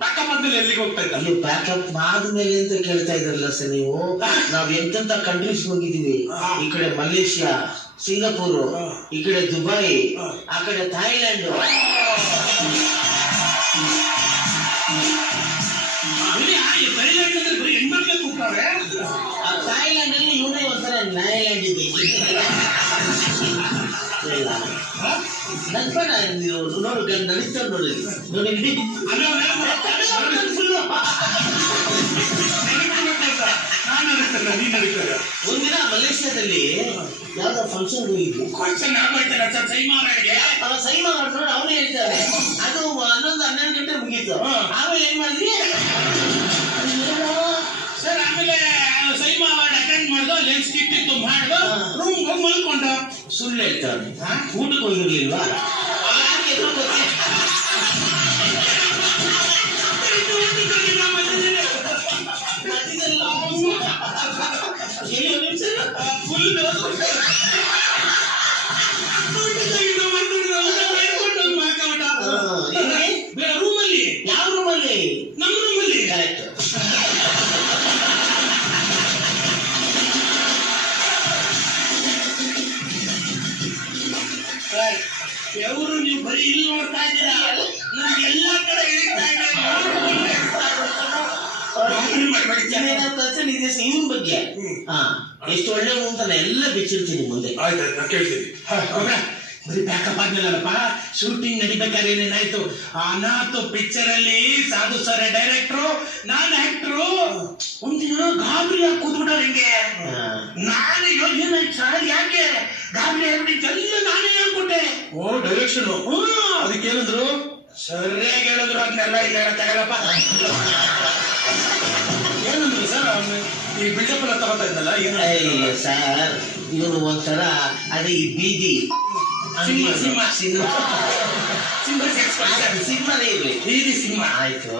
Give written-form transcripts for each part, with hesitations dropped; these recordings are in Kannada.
ಪ್ಯಾಕಪ್ ಆದ್ಮೇಲೆ ಎಲ್ಲಿಗೆ ಹೋಗ್ತಾ ಇದ್ದ? ಅಯ್ಯೋ ಪ್ಯಾಕಪ್ ಆದ್ಮೇಲೆ ಅಂತ ಕೇಳ್ತಾ ಇದ್ರಲ್ಲ ಸರ್ ನೀವು. ನಾವ್ ಎಂತೆಂತ ಕಂಟ್ರೀಸ್ ಹೋಗಿದೀವಿ. ಈ ಕಡೆ ಮಲೇಷಿಯಾ, ಸಿಂಗಾಪುರ್, ಈ ಕಡೆ ದುಬೈ, ಆ ಕಡೆ ಥಾಯ್ಲ್ಯಾಂಡ್. ಥಾಯ್ಲ್ಯಾಂಡ್ ಅಲ್ಲಿ ಇವನೇ ಒಂಥರ ನ್ಯಾಯಲ್ಯಾಂಡ್ ಇದೆ. ನನ್ಪಣ ನೋಡಿ ನಡೀತಾರೆ ನೋಡಿ ನೋಡಿ. ಒಂದಿನ ಮಲೇಷ್ಯಾದಲ್ಲಿ ಯಾವ್ದೋ ಫಂಕ್ಷನ್ ಹೋಗಿದ್ವಿ. ಸೈಮಾ ಮಾಡ್ಕೊಂಡು ಅವನೇ ಹೇಳ್ತಾರೆ. ಅದು 11-12 ಗಂಟೆ ಮುಗೀತು. ಆಮೇಲೆ ಏನ್ ಮಾಡಿದ್ವಿ ಸರ್? ಆಮೇಲೆ ಸೈಮಾ ಅವಾರ್ಡ್ ಅಟೆಂಡ್ ಮಾಡ್ದು, ಲೆನ್ಸ್ ಕಿಟ್ಟಿತ್ತು ಮಾಡ್ದು, ರೂಮ್ ಹೋಗಿ ಮಲ್ಕೊಂಡು. ಸುಳ್ಳು ಹೇಳ್ತಾರೆ. ಊಟಕ್ಕೆ ಹೋಗಿರ್ಲಿಲ್ವಾ? ರೂಮಲ್ಲಿ. ಯಾವ ರೂಮಲ್ಲಿ? ನಮ್ಮ ರೂಮಲ್ಲಿ. ಕರೆಕ್ಟ್. ಎವರು ನೀವು ಬರೀ ಇಲ್ಲಿ ನೋಡ್ತಾ ಇದ್ದೀರಾ? ನಮ್ಗೆ ಎಲ್ಲಾ ಕಡೆ ಹೇಳ್ತಾ ಇವನ್ ಬಗ್ಗೆ ಎಷ್ಟು ಒಳ್ಳೆ ಅಂತಾನೆ ಎಲ್ಲ ಬಿಚ್ಚಿರ್ತೀನಿ ಮುಂದೆ. ಆಯ್ತಾಯ್ತು, ನಾ ಕೇಳ್ತೀನಿ. ಬರೀ ಪ್ಯಾಕಪ್ ಆದ್ಮೇಲಪ್ಪ ಶೂಟಿಂಗ್ ನಡಿಬೇಕಾದ್ರೆ ಏನೇನಾಯ್ತು? ಅನಾಥ್ ಪಿಕ್ಚರ್ ಅಲ್ಲಿ ಸಾಧು ಸರ್ ಡೈರೆಕ್ಟ್ರು, ನಾನ್ ಆಕ್ಟ್ರು. ಒಂದಿನ ಗಾಬರಿ ಆಗಿ ಕೂತ್ಬಿಟ್ಟಾರ ಹಿಂಗೆ. ನಾನು ಏನಾಯ್ತು ಸರ್, ಯಾಕೆ ಗಾಬರಿ ಆಗ್ಬಿಟ್ಟು ಎಲ್ಲ ನಾನೇ ಹೇಳ್ಕೊಟ್ಟೆ. ಓ ಡೈರೆಕ್ಷನ್. ಅದಕ್ಕೆ ಏನಂದ್ರು? ಸರಿಯಾಗಿ ಹೇಳಿದ್ರು. ಅದನ್ನೆಲ್ಲ ಇಲ್ಲ ಹೇಳಕ್ಕಾಗಲ್ಲಪ್ಪ. ಏನಂದ್ರು ಸರ್? ಈ ಬಿಲ್ಡಪ್ ಎಲ್ಲ ತಗೋತಾ ಇದ್ದಲ್ಲ ಏನು ಸರ್? ಇವನು ಒಂಥರ ಅದೇ ಈ ಬೀದಿ ಸಿನಿಮಾನೇ ಇರ್ಲಿ, ಬೀದಿ ಸಿನಿಮಾ ಆಯ್ತು.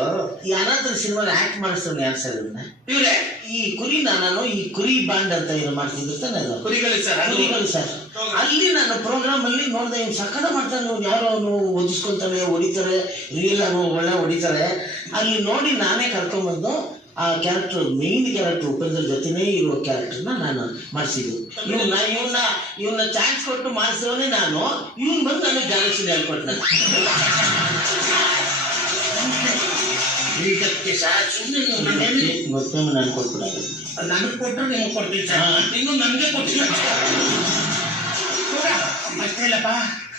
ಈ ಅನಾಥರ ಸಿನಿಮಾ ಆಕ್ಟ್ ಮಾಡಿಸ್ತಾನೆ ಯಾರು ಸರ್ ಇವನ್ನ? ಇವ್ರೆ ಈ ಕುರಿನ ನಾನು ಈ ಕುರಿ ಬಾಂಡ್ ಅಂತ ಏನು ಮಾಡ್ತಿದ್ರು ತಾನೆ, ಕುರಿಗಳು ಸರ್. ಕುರಿಗಳು ಸರ್. ಅಲ್ಲಿ ನಾನು ಪ್ರೋಗ್ರಾಮ್ ಅಲ್ಲಿ ನೋಡಿದೆ, ಇವ್ನು ಸಕ್ಕದ ಮಾಡ್ತಾನೆ. ಇವ್ನು ಯಾರೋ ಅವನು ಒದಿಸ್ಕೊಂತಾನೆ, ಹೊಡಿತಾರೆ, ರಿಯಲ್ ಆಗಿ ಒಳ್ಳೆ ಹೊಡಿತಾರೆ. ಅಲ್ಲಿ ನೋಡಿ ನಾನೇ ಕರ್ಕೊಂಡ್ಬಂದು ಆ ಕ್ಯಾರೆಕ್ಟರ್, ಮೇನ್ ಕ್ಯಾರೆಕ್ಟರ್ ಉಪೇಂದ್ರ ಜೊತೆನೇ ಇರುವ ಕ್ಯಾರೆಕ್ಟರ್ನ ನಾನು ಮಾಡಿಸಿದ್ದು. ಇವನ್ನ ಚಾನ್ಸ್ ಕೊಟ್ಟು ಮಾಡಿಸೋನೇ ನಾನು. ಇವನ್ ಬಂದು ನನಗೆ ಡೈರೆಕ್ಷನ್ ಹೇಳ್ಕೊಟ್ಟ. ಗೊತ್ತೇನು ನಾನು ಕೊಟ್ಬಿಡೋದು. ನನಗೆ ಕೊಟ್ಟರು ನಿಮಗೆ ಕೊಡ್ತೀನಿ ಸರ್. ಇನ್ನು ನನಗೆ ಕೊಟ್ಟಿಲ್ಲ ಅಷ್ಟೇ ಇಲ್ಲಪ್ಪ.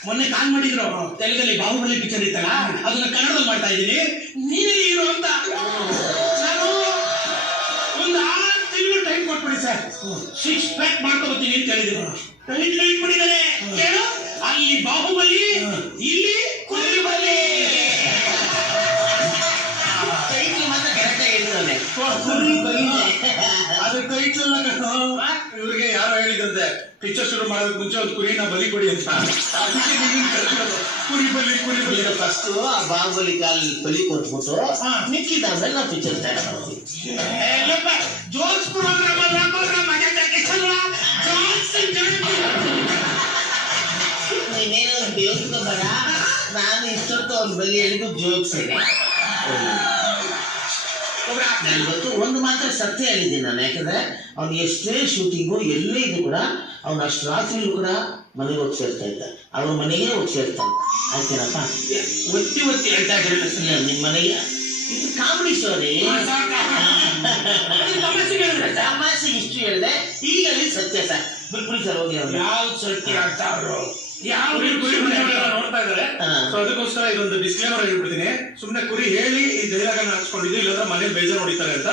ಮೊನ್ನೆ ಕಾಲ್ ಮಾಡಿದ್ರು, ತೆಲುಗಲ್ಲಿ ಬಾಹುಬಲಿ ಪಿಕ್ಚರ್ ಇತ್ತಲ್ಲ, ಅದನ್ನ ಕನ್ನಡದಲ್ಲಿ ಮಾಡ್ತಾ ಇದ್ದೀನಿ, ನೀನೇ ಹೀರೋ ಅಂತ. ನಾನು ಒಂದು 6 ತಿಂಗಳು ಟೈಮ್ ಕೊಟ್ಬಿಡಿ ಸರ್, 6 ಪ್ಯಾಕ್ ಮಾಡ್ಕೊಬತ್ತೀನಿ ಅಂತ ಹೇಳಿದ್ರು. ಟೈಟ್ ಬಿಟ್ಟಿದ್ದಾರೆ ಕೇಳು. ಅಲ್ಲಿ ಬಾಹುಬಲಿ, ಇಲ್ಲಿ ಕುರಿಬಲಿ. ಅದು ಟೈಟ್ಲ್ ಇವ್ರಿಗೆ ಯಾರೋ ಹೇಳಿದಂತೆ, ಪಿಕ್ಚರ್ ಶುರು ಮಾಡೋದಕ್ಕೆ ಮುಂಚೆ ಒಂದು ಕುರಿನ ಬಲಿ ಕೊಡಿ ಅಂತ. ಕುರಿ ಬಲಿ ಫಸ್ಟ್ ಆ ಬಾಹುಬಲಿ ಕಾಲಿ ಬಲಿ ಕೊಟ್ಬಿಟ್ಟು ಮಿಕ್ಕಿದಾದ್ಮೇಲೆ ನಾವು ಪಿಕ್ಚರ್ ಸ್ಟಾರ್ಟ್ ಮಾಡ್ತೀವಿ. ಜೋಕ್ಸ್ ಪ್ರೋಗ್ರಾಮ್ ಅಲ್ಲಿ ಹಾಕೋದ್ರೆ ಮಜಾ ಜಾಕಿಸಲ್ವಾ? ನೀನೇನು ಬೇಡ, ನಾನು ಇಷ್ಟೊತ್ತು ಅವ್ನ ಬಲಿ ಹೇಳಿದ್ದು ಜೋಕ್ಸ್. ಗೊತ್ತು, ಒಂದು ಮಾತ್ರ ಸತ್ಯ ಹೇಳಿದ್ದೀನಿ ನಾನು. ಯಾಕಂದ್ರೆ ಅವ್ನು ಎಷ್ಟೇ ಶೂಟಿಂಗು ಎಲ್ಲೇ ಇದು ಕೂಡ ಅವ್ನು ಅಷ್ಟು ರಾತ್ರಿಲೂ ಕೂಡ ಮನೆಗೆ ಹೋಗಿ ಸೇರ್ತಾ ಇದ್ದ. ಅವ್ರ ಮನೆಗೆ ಹೋಗಿ ಸೇರ್ತಾನೆ. ಆಯ್ತೇನಪ್ಪ? ಒತ್ತಿ ಹೇಳ್ತಾ ಇದ್ರಲ್ಲ ನಿಮ್ಮ ಮನೆಗೆ. ಇದು ಕಾಮಿಡಿ ಸ್ಟೋರಿ. ತಮಾಷೆ ಇಷ್ಟು ಹೇಳಿದೆ, ಈಗ ಹೇಳಿ ಸತ್ಯ ಸರ್. ಬಿಟ್ಬಿಡಿ ಸರ್, ಹೋಗಿ. ಯಾವ ಸತ್ಯ ಆಗ್ತಾ ಅವರು ಯಾವ ನೋಡ್ತಾ ಇದಾರೆ. ಸೊ ಅದಕ್ಕೋಸ್ಕರ ಇದೊಂದು ಡಿಸ್ಕ್ಲೇಮರ್ ಹೇಳ್ಬಿಡ್ತೀನಿ. ಸುಮ್ನೆ ಕುರಿ ಹೇಳಿ ಈ ಡೈಲಾಗ್ ಅನ್ನ ಹಾಕ್ಸ್ಕೊಂಡಿದ್ದು, ಇಲ್ಲಾಂದ್ರೆ ಮನೇಲಿ ಬೇಜಾರು ಹೊಡಿತಾರೆ ಅಂತ.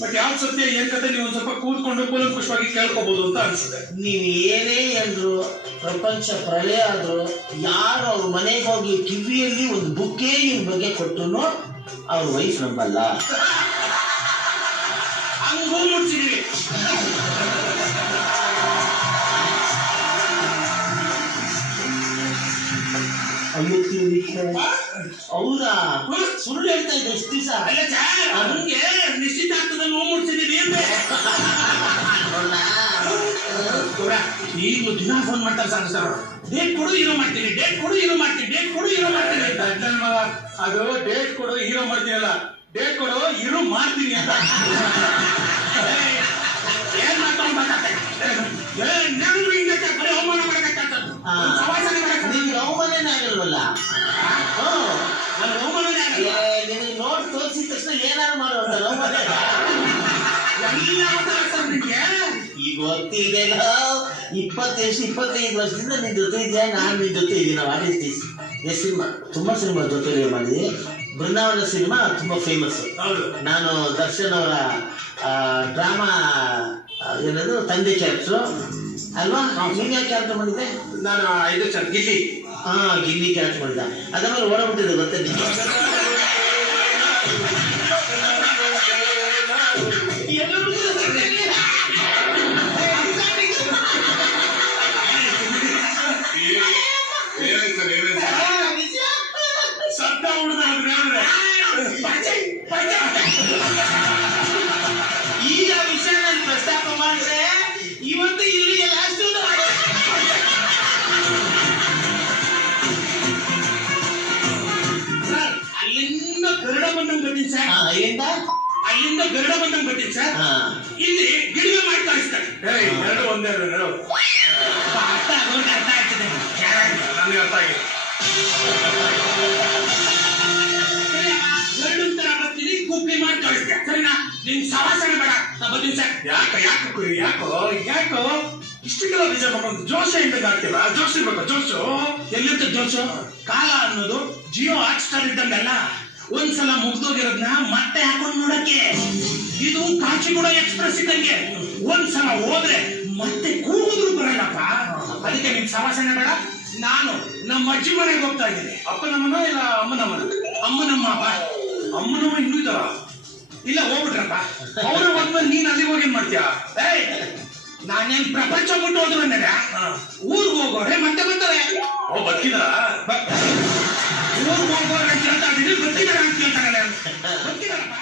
ಬಟ್ ಯಾವ ಸತ್ಯ ಏನ್ ಕತೆ ನೀವು ಒಂದ್ ಸ್ವಲ್ಪ ಕೂತ್ಕೊಂಡು ಕೂಲಂಕುಷವಾಗಿ ಕೇಳ್ಕೋಬಹುದು ಅಂತ ಅನ್ಸುತ್ತೆ. ನೀವ್ ಏನೇ ಅಂದ್ರು, ಪ್ರಪಂಚ ಪ್ರಳಯ ಆದ್ರು, ಯಾರು ಅವ್ರ ಮನೆಗೆ ಹೋಗಿ ಕಿವಿಯಲ್ಲಿ ಒಂದು ಬುಕ್ಕೇ ಇವ್ರ ಬಗ್ಗೆ ಕೊಟ್ಟರು ಅವ್ರ ವೈಫ್ ನಂಬಲ್ಲ. ಹಂಗೂ ಮುಡ್ಸಿದೀವಿ. ಹೌದಾ? ಸುಳ್ಳು ಹೇಳ್ತಾ ಇದ್ದೆ ಎಷ್ಟು ದಿವಸ. ಹಂಗೆ ನಿಶ್ಚಿತಾರ್ಥದಲ್ಲಿ ಹೂ ಮುಡ್ಸಿದೀವಿ. ಈಗ ದಿನ ಫೋನ್ ಮಾಡ್ತಾರೆ ಸರ್, ಡೇಟ್ ಕೊಡು ಏನೋ ಮಾಡ್ತೀನಿ, ಡೇಟ್ ಕೊಡು ಏನೋ ಮಾಡ್ತೀನಿ, ಡೇಟ್ ಕೊಡು ಏನೋ ಮಾಡ್ತೀನಿ. ಅದು ಡೇಟ್ ಕೊಡು ಹೀರೋ ಮಾಡ್ತೀನಲ್ಲ, ಡೇಟ್ ಕೊಡು ಹೀರೋ ಮಾಡ್ತೀನಿ ಅಂತ. ಏನ್ ಮಾತಾಡ್ತಾರೆ ಅವಮಾನ ನಿಮ್ಗೆ ಅವಮಾನನೇ ಆಗಲ್ವಲ್ಲ. ಅವಮಾನನೇ ಆಗಲ್ಲ. ನಿನಗೆ ನೋಟ್ ತೋರಿಸಿದ ತಕ್ಷಣ ಏನಾರು ಮಾಡುವಂತ ಅವಮಾನ. ಈಗ ಗೊತ್ತಿದೆಲ್ಲ 25 ವರ್ಷದಿಂದ ನಿನ್ ಜೊತೆ ಇದೆಯಾ, ನಾನು ನಿನ್ ಜೊತೆ ಇದೀನಿ. ಆಡಿಸ್ತೀಸ್ ಎಷ್ಟು ಸಿನಿಮಾ, ತುಂಬಾ ಸಿನಿಮಾ ಜೊತೆಲಿ ಮಾಡಿದ್ವಿ. ಬೃಂದಾವನ ಸಿನಿಮಾ ತುಂಬಾ ಫೇಮಸ್. ನಾನು ದರ್ಶನ್ ಅವರ ಡ್ರಾಮಾ ಏನದು ತಂದೆ ಕ್ಯಾರೆಕ್ಟ್ರು ಅಲ್ವಾ? ನೀನ್ ಯಾವ ಕ್ಯಾರೆಕ್ಟರ್ ಮಾಡಿದ್ದೆ? ನಾನು ಇದು ಸರ್ ಗಿಲ್ಲಿ. ಗಿಲ್ಲಿ ಕ್ಯಾರೆಕ್ಟರ್ ಮಾಡಿದ್ದ. ಅದಾದ್ಮೇಲೆ ಓಡಬಿಟ್ಟಿದೆ ಗೊತ್ತೇ ನಿಮಗೆ. ಈಗ ವಿಷಯ ನಾನು ಪ್ರಸ್ತಾಪ ಮಾಡಿದ್ರೆ ಇವತ್ತು ಇಲ್ಲಿಗೆ ಲಾಸ್ಟ್. ಅಲ್ಲಿಂದ ಗರುಡ ಬಂದಂಗ್ ಬರ್ತೀನಿ ಸರ್. ಅಲ್ಲಿಂದ ಗರುಡ ಬಂದಂಗ್ ಬರ್ತೀನಿ ಸರ್. ಇಲ್ಲಿ ಗಿಡಗ ಮಾಡಿ ಕಳಿಸ್ತಾರೆ. ಎರಡು ಒಂದೇ ಅರ್ಥ ಆಗೋದು ಅರ್ಥ ಆಗ್ತದೆ ನನಗೆ. ಅರ್ಥ ಆಗಿದೆ. ಗರುಡ ತರ ಬರ್ತೀನಿ, ಕುಪ್ಪಿ ಮಾಡಿ ಕಳಿಸ್ತೆ. ಸರಿನಾ? ನಿನ್ ಸವಾಸನೆ ಬೇಡ, ನಾ ಬರ್ತೀನಿ ಸರ್. ಯಾಕೋ ಇಷ್ಟಕ್ಕೆಲ್ಲ ಬೀಜ ಮಾಡ್ಕೊಂಡು ಜೋಶ ಇದ್ದಾಗ ಆಗ್ತಿಲ್ಲ. ಜೋಶ್ ಇರ್ಬೇಕು. ಜೋಶು ಎಲ್ಲಿರ್ತ ಜೋಶು? ಕಾಲ ಅನ್ನೋದು ಜಿಯೋ ಹಾಟ್ ಸ್ಟಾರ್ ಇದ್ದಂಗಲ್ಲ, ಒಂದ್ಸಲ ಮುಗ್ದೋಗಿರೋದ್ನ ಮತ್ತೆ ಹಾಕೊಂಡು ನೋಡಕ್ಕೆ. ಇದು ಕಾಚಿಗೂಡ ಎಕ್ಸ್ಪ್ರೆಸ್ ಇದ್ದಂಗೆ, ಒಂದ್ಸಲ ಹೋದ್ರೆ ಮತ್ತೆ ಕೂಗಿದ್ರು ಬರಲ್ಲಪ್ಪ. ಅದಕ್ಕೆ ನಿನ್ ಸವಾಸನೆ ಬೇಡ. ನಾನು ನಮ್ಮ ಅಜ್ಜಿ ಮನೆಗೆ ಹೋಗ್ತಾ ಇದ್ದೀನಿ. ಅಪ್ಪನಮ್ಮನ ಇಲ್ಲ ಅಮ್ಮನಮ್ಮನ? ಅಮ್ಮನಮ್ಮ. ಅಮ್ಮನಮ್ಮ ಇನ್ನೂ ಇದ್ದಾರ? ಇಲ್ಲ ಹೋಗ್ಬಿಟ್ರಪ್ಪ. ಅವ್ರ ಹೋದ್ಮೇಲೆ ನೀನ್ ಅಲ್ಲಿಗೆ ಹೋಗಿ ಏನ್ ಮಾಡ್ತೀಯ? ನಾನೇನ್ ಪ್ರಪಂಚ ಬಿಟ್ಟು ಹೋದ್ರು ಅಂದಾಗ ಊರ್ಗ್ ಹೋಗೋರೆ ಮತ್ತೆ ಬರ್ತಾರೆ. ಬರ್ತಿದಾರ? ಊರ್ಗ್ ಹೋಗೋರೆ ಅಂತ ಹೇಳ್ತಾ ಇದ್ದೀನಿ, ಬರ್ತಿದಾರ ಅಂತ ಕೇಳ್ತಾರಲ್ಲ. ಬರ್ತಿದಾರಪ್ಪ.